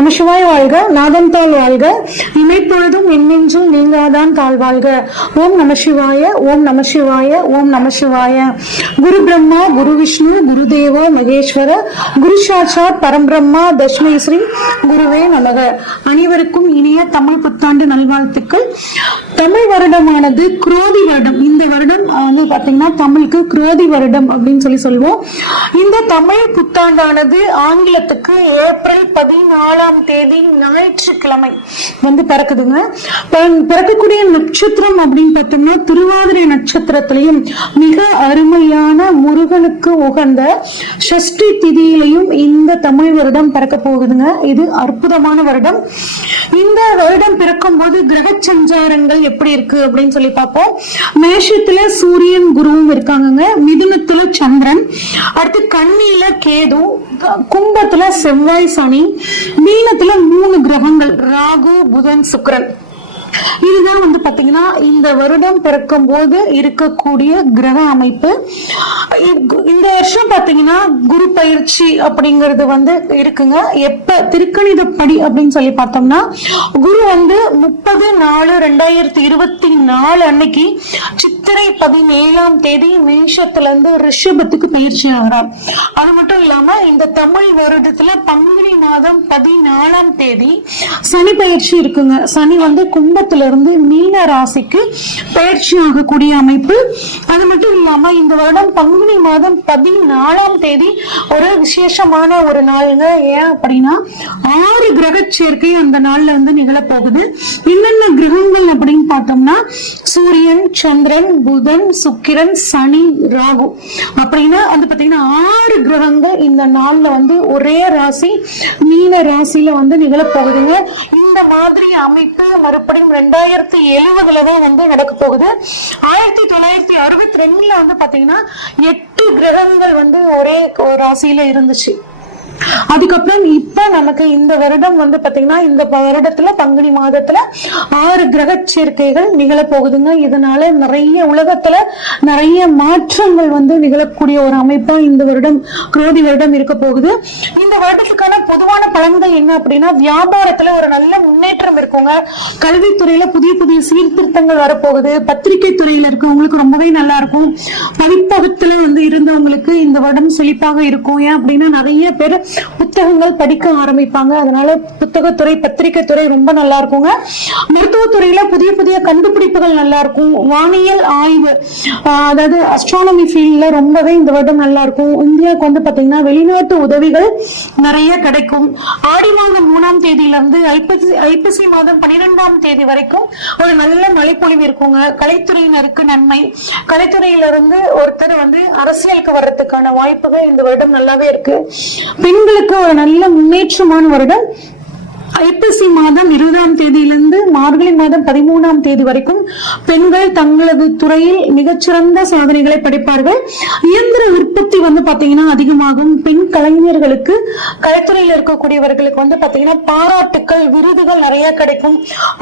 நமசிவாய வாழ்க, நாதன் தாள் வாழ்க, இமைப்பொழுதும் எண்ணெஞ்சும் நீங்காதான் தாழ் வாழ்க. ஓம் நமசிவாய, ஓம் நமசிவாய, ஓம் நமசிவாய. குரு பிரம்மா, குரு விஷ்ணு, குரு தேவோ மகேஸ்வர, குரு சாட்சாத் பரம்பிரம்மா தஸ்மை ஸ்ரீ குருவே நமக. அனைவருக்கும் இனிய தமிழ் புத்தாண்டு நல்வாழ்த்துக்கள். தமிழ் வருடமானது குரோதி வருடம். இந்த வருடம் வந்து பாத்தீங்கன்னா தமிழுக்கு குரோதி வருடம் அப்படின்னு சொல்லுவோம். இந்த தமிழ் புத்தாண்டானது ஆங்கிலத்துக்கு ஏப்ரல் 14ஆம் தேதி ஞாயிற்றுக்கிழமை வந்து பிறக்குதுங்க. பிறக்கக்கூடிய நட்சத்திரம் அப்படின்னு பார்த்தோம்னா திருவாதிரை நட்சத்திரத்திலையும் மிக அருமையான முருகனுக்கு உகந்த ஷஷ்டி திதியிலையும் இந்த தமிழ் வருடம் பிறக்க போகுதுங்க. இது அற்புதமான வருடம். இந்த வருடம் பிறக்கும் போது கிரக சஞ்சாரங்கள் எப்படி இருக்கு அப்படின்னு சொல்லி பார்ப்போம். மேஷத்துல சூரியன் குருவும் இருக்காங்க, மிதுனத்துல சந்திரன், அடுத்து கன்னியில கேது, கும்பத்துல செவ்வாய் சனி, மீனத்துல 3 கிரகங்கள் ராகு புதன் சுக்கிரன். இதுதான் வந்து பாத்தீங்கன்னா இந்த வருடம் பிறக்கும் போது இருக்கக்கூடிய கிரக அமைப்பு. இந்த வருஷம் பாத்தீங்கன்னா குரு பயிற்சி அப்படிங்கிறது வந்து இருக்குங்க. எப்ப திருக்கணிதப்படி அப்படின்னு சொல்லி பார்த்தோம்னா குரு வந்து 30/4/2024 அன்னைக்கு சித்திரை 17ஆம் தேதி மேஷத்துல இருந்து ரிஷபத்துக்கு பயிற்சி ஆகிறார். அது மட்டும் இல்லாம இந்த தமிழ் வருடத்துல பங்குனி மாதம் 14ஆம் தேதி சனி பயிற்சி இருக்குங்க. சனி வந்து கும்பத்துல இருந்து மீன ராசிக்கு பயிற்சி ஆகக்கூடிய அமைப்பு. அது மட்டும் இல்லாம இந்த வருடம் பங்குனி மாதம் 14ஆம் தேதி ஒரு விசேஷமான ஒரு நாளுங்க. ஏன் அப்படின்னா 6 கிரக சேர்க்கை அந்த நாள்ல வந்து நிகழப்போகுது. என்னென்ன கிரகங்கள் அப்படின்னு பார்த்தோம்னா சூரியன், சந்திரன், புதன், சுக்கிரன், சனி, ராகு அப்படின்னா வந்து பாத்தீங்கன்னா 6 கிரகங்கள் இந்த நாள்ல வந்து ஒரே ராசி மீன ராசியில வந்து நிகழப்போகுதுங்க. இந்த மாதிரி அமைப்பு மறுபடியும் 2070 தான் வந்து நடக்க போகுது. 1962 வந்து பாத்தீங்கன்னா 8 கிரகங்கள் வந்து ஒரே ராசியில இருந்துச்சு. அதுக்கப்புறம் இப்ப நமக்கு இந்த வருடம் வந்து பாத்தீங்கன்னா இந்த வருடத்துல பங்குனி மாதத்துல 6 கிரக சேர்க்கைகள் நிகழப்போகுதுங்க. இதனால நிறைய உலகத்துல நிறைய மாற்றங்கள் வந்து நிகழக்கூடிய ஒரு அமைப்பா இந்த வருடம் குரோதி வருடம் இருக்க போகுது. இந்த வருடத்துக்கான பொதுவான பலன்கள் என்ன அப்படின்னா வியாபாரத்துல ஒரு நல்ல முன்னேற்றம் இருக்குங்க. கல்வித்துறையில புதிய புதிய சீர்திருத்தங்கள் வரப்போகுது. பத்திரிகை துறையில இருக்கவங்களுக்கு ரொம்பவே நல்லா இருக்கும். பதிப்பகத்துல வந்து இருந்தவங்களுக்கு இந்த வருடம் செழிப்பாக இருக்கும். ஏன் அப்படின்னா நிறைய பேர் புத்தகங்கள் படிக்க ஆரம்பிப்பாங்க. அதனால புத்தகத்துறை பத்திரிகை துறை ரொம்ப நல்லா இருக்குங்க. மருத்துவத்துறையில புதிய புதிய கண்டுபிடிப்புகள் நல்லா இருக்கும். வானியல் ஆய்வு அதாவது அஸ்ட்ரானமி ஃபீல்ட்ல ரொம்பவே இந்த வருடம் நல்லா இருக்கும். இந்தியாவுக்கு வந்து பாத்தீங்கன்னா வெளிநாட்டு உதவிகள் நிறைய கிடைக்கும். ஆடி மாதம் 3ஆம் தேதியில இருந்து ஐப்பசி மாதம் 12ஆம் தேதி வரைக்கும் ஒரு நல்ல மழைப்பொழிவு இருக்குங்க. கலைத்துறையினருக்கு நன்மை. கலைத்துறையிலிருந்து ஒருத்தர் வந்து அரசியலுக்கு வர்றதுக்கான வாய்ப்புகள் இந்த வருடம் நல்லாவே இருக்கு. பெண்களுக்கு ஒரு நல்ல முன்னேற்றமான வருடம். ஐப்பசி மாதம் 20ஆம் தேதியிலிருந்து மார்கழி மாதம் 13ஆம் தேதி வரைக்கும் பெண்கள் தங்களது துறையில் மிகச்சிறந்த சாதனைகளை படைப்பார்கள். இயந்திர உற்பத்தி வந்து பாத்தீங்கன்னா அதிகமாகும். பெண் கலைஞர்களுக்கு கலைத்துறையில் இருக்கக்கூடியவர்களுக்கு வந்து பாத்தீங்கன்னா பாராட்டுக்கள் விருதுகள் நிறைய கிடைக்கும்.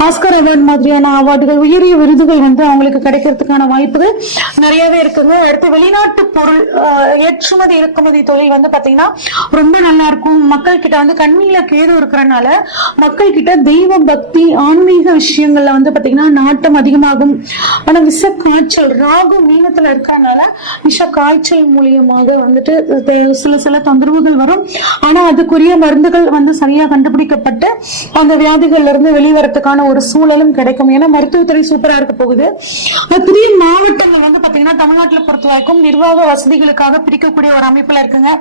ஆஸ்கர் அவார்டு மாதிரியான அவார்டுகள் உயரிய விருதுகள் வந்து அவங்களுக்கு கிடைக்கிறதுக்கான வாய்ப்புகள் நிறையவே இருக்குங்க. அடுத்து வெளிநாட்டு பொருள் ஏற்றுமதி இறக்குமதி தொழில் வந்து பாத்தீங்கன்னா ரொம்ப நல்லா இருக்கும். மக்கள் கிட்ட வந்து கண்ணில கேது இருக்கிறனால மக்கள் கிட்ட தெய்வ பக்தி ஆன்மீக விஷயங்கள்ல வந்து பாத்தீங்கன்னா நாட்டம் அதிகமாகும். ஆனா விஷ காய்ச்சல் ராகு மீனத்துல இருக்கிறனால விஷ காய்ச்சல் மூலியமாக வந்துட்டு சில தொந்தரவுகள் வரும். ஆனா அதுக்குரிய மருந்துகள் வந்து சரியா கண்டுபிடிக்கப்பட்டு அந்த வியாதிகள்ல இருந்து வெளிவரத்துக்கான ஒரு சூழலும் கிடைக்கும். ஏன்னா மருத்துவத்துறை சூப்பரா இருக்க போகுது. புதிய மாவட்டங்கள் வந்து பாத்தீங்கன்னா தமிழ்நாட்டுல பொறுத்த வரைக்கும் நிர்வாக வசதிகளுக்காக பிரிக்கக்கூடிய ஒரு அமைப்புல இருக்குங்க.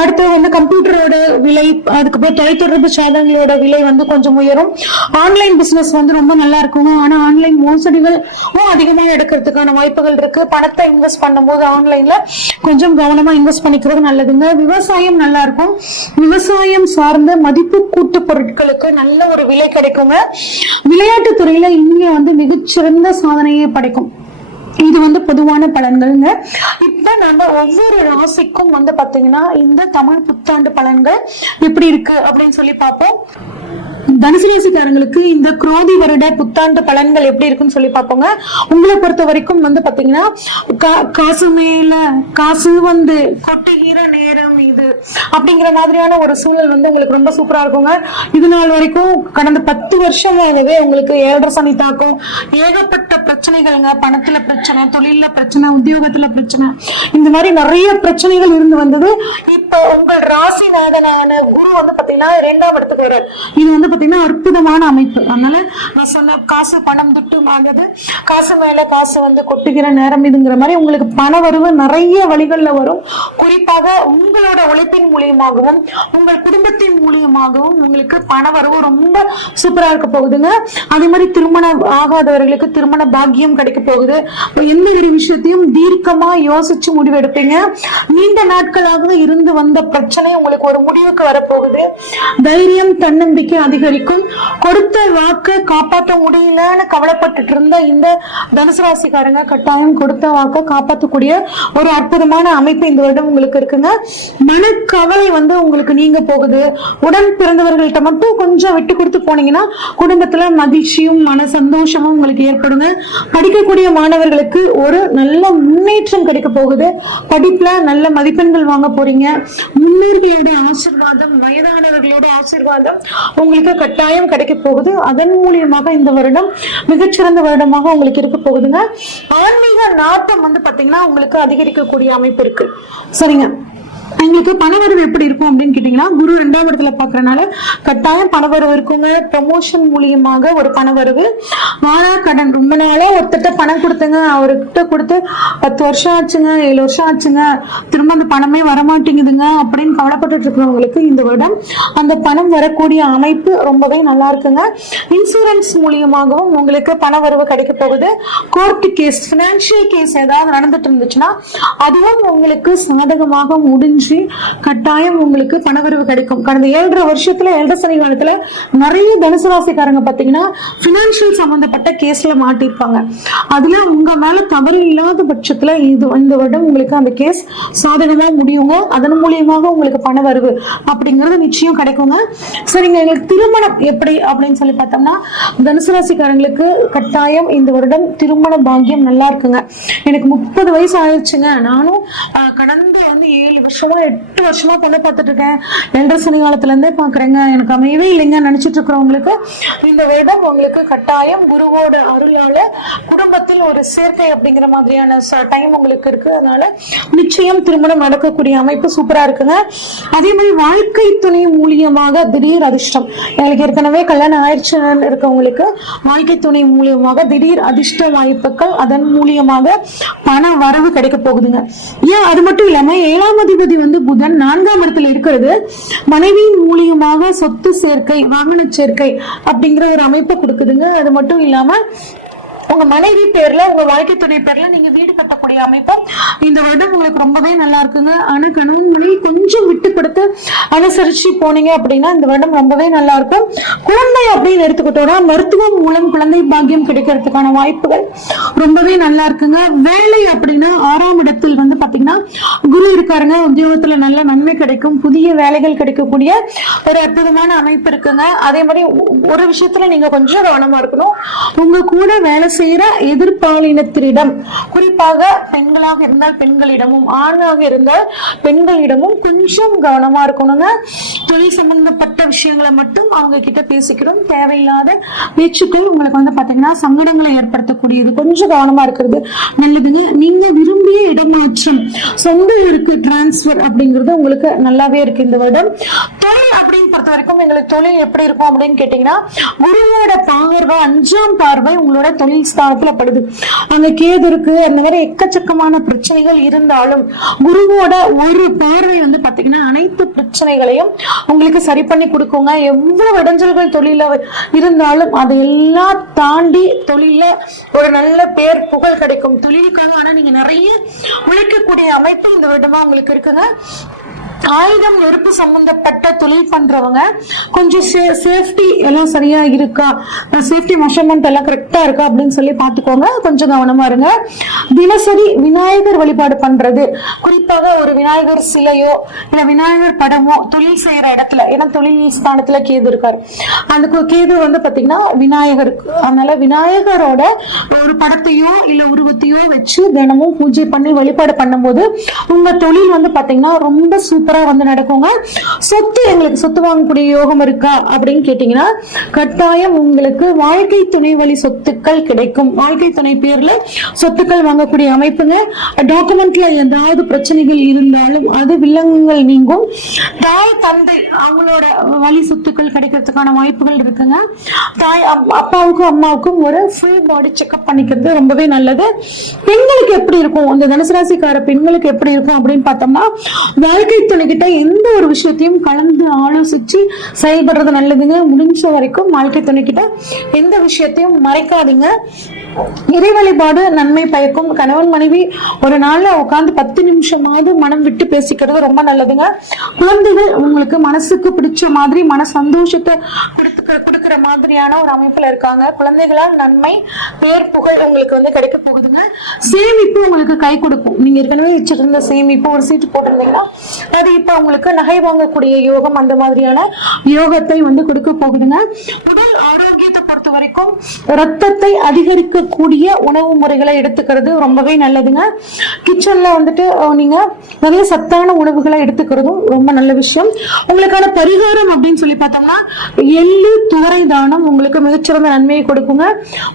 அடுத்து வந்து கம்ப்யூட்டரோட விலை, அதுக்கப்புறம் தொலைத்தொடர்பு சாதனங்களோட விலை வந்து கொஞ்சம் உயரும். ஆன்லைன் பிசினஸ் வந்து ரொம்ப நல்லா இருக்குங்க. ஆனா ஆன்லைன் மோசடிகள் அதிகமா எடுக்கிறதுக்கான வாய்ப்புகள் இருக்கு. பணத்தை இன்வெஸ்ட் பண்ணும்போது ஆன்லைன்ல கொஞ்சம் கவனமா இன்வெஸ்ட் பண்ணிக்கிறது நல்லதுங்க. விவசாயம் நல்லா இருக்கும். விவசாயம் சார்ந்த மதிப்பு கூட்டு பொருட்களுக்கு நல்ல ஒரு விலை கிடைக்குங்க. விளையாட்டு துறையில இந்தியா வந்து மிகச்சிறந்த சாதனையை படைக்கும். இது வந்து பொதுவான பலன்கள்ங்க. இப்ப நம்ம ஒவ்வொரு ராசிக்கும் வந்து பாத்தீங்கன்னா இந்த தமிழ் புத்தாண்டு பலன்கள் எப்படி இருக்கு அப்படின்னு சொல்லி பார்ப்போம். தனுசு ராசிக்காரங்களுக்கு இந்த குரோதி வருட புத்தாண்டு பலன்கள் எப்படி இருக்குன்னு சொல்லி பார்ப்போங்க. உங்களை பொறுத்த வரைக்கும் வந்து பாத்தீங்கன்னா காசு மேல காசு வந்து கொட்டுகிற நேரம் இது அப்படிங்கிற மாதிரியான ஒரு சூழல் வந்து உங்களுக்கு ரொம்ப சூப்பரா இருக்குங்க. இது நாள் வரைக்கும் கடந்த 10 வருஷமாகவே உங்களுக்கு 7.5 சனி தாக்கம், ஏகப்பட்ட பிரச்சனைகள்ங்க. பணத்துல பிரச்சனை, தொழில பிரச்சனை, உத்தியோகத்துல பிரச்சனை, இந்த மாதிரி நிறைய பிரச்சனைகள் இருந்து வந்தது. இப்ப உங்கள் ராசிநாதனான குரு வந்து பாத்தீங்கன்னா 2ஆம் இடத்துக்கு வர, இது வந்து பாத்தீங்கன்னா அற்புதமான அமைப்பு. அதனால நான் சொன்ன காசு பணம் துட்டு ஆகுது, காசு மேல காசு வந்து கொட்டுகிற நேரம் இதுங்கிற மாதிரி உங்களுக்கு பண வரவு நிறைய வழிகள்ல வரும். குறிப்பாக உங்களோட உழைப்பின் மூலியமாகவும் உங்கள் குடும்பத்தின் மூலியமாகவும் உங்களுக்கு பண வரவு ரொம்ப சூப்பரா இருக்க போகுதுங்க. அதே மாதிரி திருமணம் ஆகாதவர்களுக்கு திருமண பாக்கியம் கிடைக்க போகுது. எந்த ஒரு விஷயத்தையும் தீர்க்கமா யோசிச்சு முடிவெடுப்பீங்க. நீண்ட நாட்களாக இருந்து வந்த பிரச்சனை உங்களுக்கு ஒரு முடிவுக்கு வரப்போகுது. தைரியம் தன்னம்பிக்கை அதிகரிக்கும். கொடுத்த வாக்கு காப்பாற்ற முடியலன்னு கவலைப்பட்டு இருந்த இந்த தனுசு ராசிக்காரங்க கட்டாயம் கொடுத்த வாக்க காப்பாற்றக்கூடிய ஒரு அற்புதமான அமைப்பு இந்த வருடம் உங்களுக்கு இருக்குங்க. மனக்கவலை வந்து உங்களுக்கு நீங்க போகுது. உடன் பிறந்தவர்கள்ட்ட மட்டும் கொஞ்சம் விட்டு கொடுத்து போனீங்கன்னா குடும்பத்துல மகிழ்ச்சியும் மன சந்தோஷமும் உங்களுக்கு ஏற்படுங்க. படிக்கக்கூடிய மாணவர்களுக்கு ஒரு நல்ல முன்னேற்றம் கிடைக்க போகுது. படிப்புல நல்ல மதிப்பெண்கள் வாங்க போறீங்க. முன்னோர்களோட ஆசீர்வாதம், வயதானவர்களோட ஆசீர்வாதம் உங்களுக்கு கட்டாயம் கிடைக்க போகுது. அதன் மூலியமாக இந்த வருடம் மிகச்சிறந்த வருடமாக உங்களுக்கு இருக்க போகுதுங்க. ஆன்மீக நாட்டம் வந்து பாத்தீங்கன்னா உங்களுக்கு அதிகரிக்கக்கூடிய அமைப்பு இருக்கு. சரிங்க, எங்களுக்கு பணவரவு எப்படி இருக்கும் அப்படின்னு கேட்டீங்கன்னா, குரு 2ஆம் இடத்துல பாக்குறதுனால கட்டாயம் பணவரவு இருக்குங்க. ப்ரமோஷன் மூலியமாக ஒரு பணவரவு. வாழா கடன், ரொம்ப நாளா ஒருத்தட்ட பணம் கொடுத்துங்க, அவர்கிட்ட கொடுத்து 10 வருஷம் ஆச்சுங்க, 7 வருஷம் ஆச்சுங்க, திரும்ப அந்த பணமே வரமாட்டேங்குதுங்க அப்படின்னு கவலைப்பட்டு இருக்கிறவங்களுக்கு இந்த வருடம் அந்த பணம் வரக்கூடிய அமைப்பு ரொம்பவே நல்லா இருக்குங்க. இன்சூரன்ஸ் மூலியமாகவும் உங்களுக்கு பணவரவு கிடைக்க போகுது. கோர்ட் கேஸ், பினான்சியல் கேஸ் ஏதாவது நடந்துட்டு இருந்துச்சுன்னா அதுவும் உங்களுக்கு சாதகமாக முடிஞ்சு கட்டாயம் உங்களுக்கு பணவரவு கிடைக்கும். கடந்த 7.5 வருஷத்துல 7.5 சனி காலத்துல நிறைய தனுசு ராசிக்காரங்க பாத்தீங்கன்னா பினான்சியல் சம்பந்தப்பட்ட கேஸ்ல மாட்டிருப்பாங்க. அதுல உங்க மேல தவறு இல்லாத பட்சத்துல இந்த வருடம் உங்களுக்கு அந்த கேஸ் சாதகமா முடியுங்க. அதன் மூலியமாக உங்களுக்கு பணவரவு அப்படிங்கிறது நிச்சயம் கிடைக்குங்க. சரிங்க, எங்களுக்கு திருமணம் எப்படி அப்படின்னு சொல்லி பார்த்தோம்னா, தனுசு ராசிக்காரங்களுக்கு கட்டாயம் இந்த வருடம் திருமண பாக்கியம் நல்லா இருக்குங்க. எனக்கு 30 வயசு ஆயிடுச்சுங்க, நானும் கடந்த 7 வருஷமா 8 வருஷமா பொண்ணு பார்த்துட்டு இருக்கேன், 2.5 சனி காலத்துல இருந்தே பாக்குறேங்க, எனக்கு அமையவே இல்லைங்க நினைச்சிட்டு இருக்கிறவங்களுக்கு இந்த வருடம் உங்களுக்கு கட்டாயம் குருவோட அருளால குடும்பத்தில் ஒரு சேர்க்கை அப்படிங்கிற மாதிரியான டைம் உங்களுக்கு இருக்கு. அதனால நிச்சயம் திருமணம் நடக்கக்கூடிய அமைப்பு சூப்பரா இருக்குங்க. அதே மாதிரி வாழ்க்கை துணை மூலியமாக திடீர் அதிர்ஷ்டம், எனக்கு ஏற்கனவே கல்யாணம் ஆயிடுச்சு இருக்கவங்களுக்கு வாழ்க்கை துணை மூலியமாக திடீர் அதிர்ஷ்ட வாய்ப்புகள், அதன் மூலியமாக பண வரவு கிடைக்க போகுதுங்க. ஏன் அது மட்டும் இல்லாம 7ஆம் அதிபதி வந்து புதன் 4ஆம் இடத்துல இருக்கிறது மனைவியின் மூலியமாக சொத்து சேர்க்கை, வாகன சேர்க்கை அப்படிங்கிற ஒரு அமைப்பை கொடுக்குதுங்க. அது மட்டும் இல்லாம உங்க மனைவி பேர்ல, உங்க வாழ்க்கை துணை பேர்ல நீங்க வீடு கட்டக்கூடிய அமைப்பும் இந்த வருடம் உங்களுக்கு ரொம்பவே நல்லா இருக்குங்க. ஆனா கணவன் மனைவி கொஞ்சம் விட்டு கொடுத்து அனுசரிச்சு போனீங்க அப்படின்னா இந்த வருடம் ரொம்பவே நல்லா இருக்கும். குழந்தை அப்படின்னு எடுத்துக்கிட்டோம்னா மருத்துவம் மூலம் குழந்தை பாக்கியம் கிடைக்கிறதுக்கான வாய்ப்புகள் ரொம்பவே நல்லா இருக்குங்க. வேலை அப்படின்னா 6ஆம் இடத்தில் வந்து பாத்தீங்கன்னா குரு இருக்காருங்க. உத்தியோகத்துல நல்ல நன்மை கிடைக்கும், புதிய வேலைகள் கிடைக்கக்கூடிய ஒரு அற்புதமான அமைப்பு இருக்குங்க. அதே மாதிரி ஒரு விஷயத்துல நீங்க கொஞ்சம் கவனமா இருக்கணும். உங்க கூட வேலை செய்யற எதிர்பாலினத்திடம், குறிப்பாக பெண்களாக இருந்தால் பெண்களிடமும் ஆணாக இருந்தால் பெண்களிடமும் கொஞ்சம் கவனமா இருக்கணுங்க. தொழில் சம்பந்தப்பட்ட விஷயங்களை மட்டும் அவங்க கிட்ட பேசிக்கணும். தேவையில்லாத பேச்சுக்கள் உங்களுக்கு வந்து பாத்தீங்கன்னா சங்கடங்களை ஏற்படுத்தக்கூடியது, கொஞ்சம் கவனமா இருக்கிறது நல்லதுங்க. நீங்க விரும்பிய இடமாற்றம், சொந்த ஊருக்கு டிரான்ஸ்பர் அப்படிங்கிறது உங்களுக்கு நல்லாவே இருக்கு இந்த வருடம். தொழில் அப்படின்னு பொறுத்த வரைக்கும் எங்களுக்கு தொழில் எப்படி இருக்கும் அப்படின்னு கேட்டீங்கன்னா, குருவோட பார்வை 5ஆம் பார்வை உங்களோட தொழில் ஸ்தானத்துல படுது. அங்க கேது இருக்கு. அந்த மாதிரி எக்கச்சக்கமான பிரச்சனைகள் இருந்தாலும் குருவோட ஒரு பார்வை வந்து பாத்தீங்கன்னா அனைத்து பிரச்சனைகளையும் உங்களுக்கு சரி பண்ணி கொடுக்குங்க. எவ்வளவு இடைஞ்சல்கள் தொழில இருந்தாலும் அதையெல்லாம் தாண்டி தொழில ஒரு நல்ல பேர் புகழ் கிடைக்கும் தொழிலுக்காக. ஆனா நீங்க நிறைய உழைக்கக்கூடிய அமைப்பு இந்த வருடமா உங்களுக்கு இருக்குங்க. ஆயுதம் நெருப்பு சம்பந்தப்பட்ட தொழில் பண்றவங்க கொஞ்சம் சேஃப்டி எல்லாம் சரியா இருக்கா, சேஃப்டி மெஷர்மெண்ட் எல்லாம் கரெக்டா இருக்கா அப்படின்னு சொல்லி பாத்துக்கோங்க. கொஞ்சம் கவனமா இருங்க. தினசரி விநாயகர் வழிபாடு பண்றது, குறிப்பாக ஒரு விநாயகர் சிலையோ இல்ல விநாயகர் படமோ தொழில் செய்யற இடத்துல, ஏன்னா தொழில் ஸ்தானத்துல கேது இருக்காரு, அந்த கேது வந்து பாத்தீங்கன்னா விநாயகருக்கு, அதனால விநாயகரோட ஒரு படத்தையோ இல்ல உருவத்தையோ வச்சு தினமும் பூஜை பண்ணி வழிபாடு பண்ணும்போது உங்க தொழில் வந்து பாத்தீங்கன்னா ரொம்ப சூப்பரா வந்து நடக்குங்க. சொத்து, எங்களுக்கு சொத்து வாங்கக்கூடிய யோகம் இருக்கா அப்படின்னு கேட்டீங்கன்னா கட்டாயம் உங்களுக்கு வாழ்க்கை துணை வழி சொத்துக்கள் கிடைக்கும். வாழ்க்கை துணை பேர்ல சொத்துக்கள் வாங்கக்கூடிய அமைப்புங்க. டாக்குமெண்ட்ல ஏதாவது பிரச்சனைகள் இருந்தாலும் அது வில்லங்கங்கள் நீங்கும். தாய் தந்தை அவங்களோட வழி சொத்துக்கள் கிடைக்கிறதுக்கான வாய்ப்புகள் இருக்குங்க. தாய் அப்பாவுக்கும் அம்மாவுக்கும் ஒரு ஃபுல் பாடி செக்அப் பண்ணிக்கிறது ரொம்பவே நல்லது. பெண்களுக்கு எப்படி இருக்கும், இந்த தனுசு ராசிக்கார பெண்களுக்கு எப்படி இருக்கும் அப்படின்னு பார்த்தோம்னா, வாழ்க்கை துணைகிட்ட எந்த ஒரு விஷயத்தையும் கலந்து ஆலோசிச்சு செயல்படுறது நல்லதுங்க. முடிஞ்ச வரைக்கும் வாழ்க்கை துணைகிட்ட எந்த விஷயத்தையும் மறைக்காதீங்க. இறை வழிபாடு நன்மை பயக்கும். கணவன் மனைவி ஒரு நாள்ல உட்கார்ந்து 10 நிமிஷமாவது மனம் விட்டு பேசிக்கிறது ரொம்ப நல்லதுங்க. குழந்தைகள் உங்களுக்கு மனசுக்கு பிடிச்ச மாதிரி மன சந்தோஷத்தை கொடுக்கிற மாதிரியான ஒரு அமைப்புல இருக்காங்க. குழந்தைகளால் நன்மை பேர் புகழ் உங்களுக்கு வந்து கிடைக்க போகுதுங்க. சேமிப்பு உங்களுக்கு கை கொடுக்கும். நீங்க ஏற்கனவே வச்சிருந்த சேமிப்பு ஒரு சீட்டு போட்டிருந்தீங்கன்னா அது இப்ப உங்களுக்கு நகை வாங்கக்கூடிய யோகம், அந்த மாதிரியான யோகத்தை வந்து கொடுக்க போகுதுங்க. உடல் ஆரோக்கியத்தை பொறுத்த வரைக்கும் ரத்தத்தை அதிகரிக்க கூடிய உணவு முறைகளை எடுத்துக்கிறது ரொம்பவே நல்லதுங்க. கிச்சன்ல வந்துட்டு நீங்க நிறைய சத்தான உணவுகளை எடுத்துக்கிறதும் ரொம்ப நல்ல விஷயம். உங்களுக்கான பரிகாரம் அப்படின்னு சொல்லி பார்த்தோம்னா எள்ளு துவரை தானம் உங்களுக்கு மிகச்சிறந்த நன்மையை கொடுக்குங்க.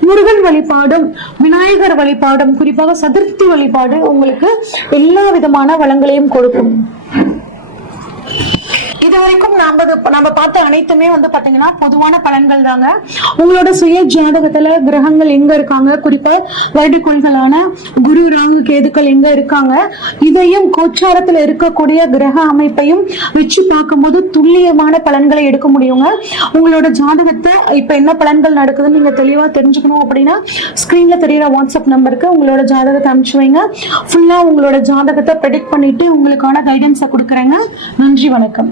முருகன் வழிபாடும் விநாயகர் வழிபாடும் குறிப்பாக சதுர்த்தி வழிபாடு உங்களுக்கு எல்லா விதமான வளங்களையும் கொடுக்கும். இதுவரைக்கும் நம்ம பார்த்த அனைத்துமே வந்து பாத்தீங்கன்னா பொதுவான பலன்கள் தாங்க. உங்களோட சுய ஜாதகத்துல கிரகங்கள் எங்க இருக்காங்க, குறிப்பா வருடக்கோள்களான குரு ராகு கேதுக்கள் எங்க இருக்காங்க, இதையும் கோச்சாரத்துல இருக்கக்கூடிய கிரக அமைப்பையும் வச்சு பார்க்கும்போது துல்லியமான பலன்களை எடுக்க முடியுங்க. உங்களோட ஜாதகத்தை இப்ப என்ன பலன்கள் நடக்குதுன்னு நீங்க தெளிவா தெரிஞ்சுக்கணும் அப்படின்னா ஸ்கிரீன்ல தெரியுற வாட்ஸ்அப் நம்பருக்கு உங்களோட ஜாதகத்தை அனுப்பிச்சு வைங்க. ஃபுல்லா உங்களோட ஜாதகத்தை ப்ரெடிக்ட் பண்ணிட்டு உங்களுக்கான கைடன்ஸை கொடுக்குறேங்க. நன்றி, வணக்கம்.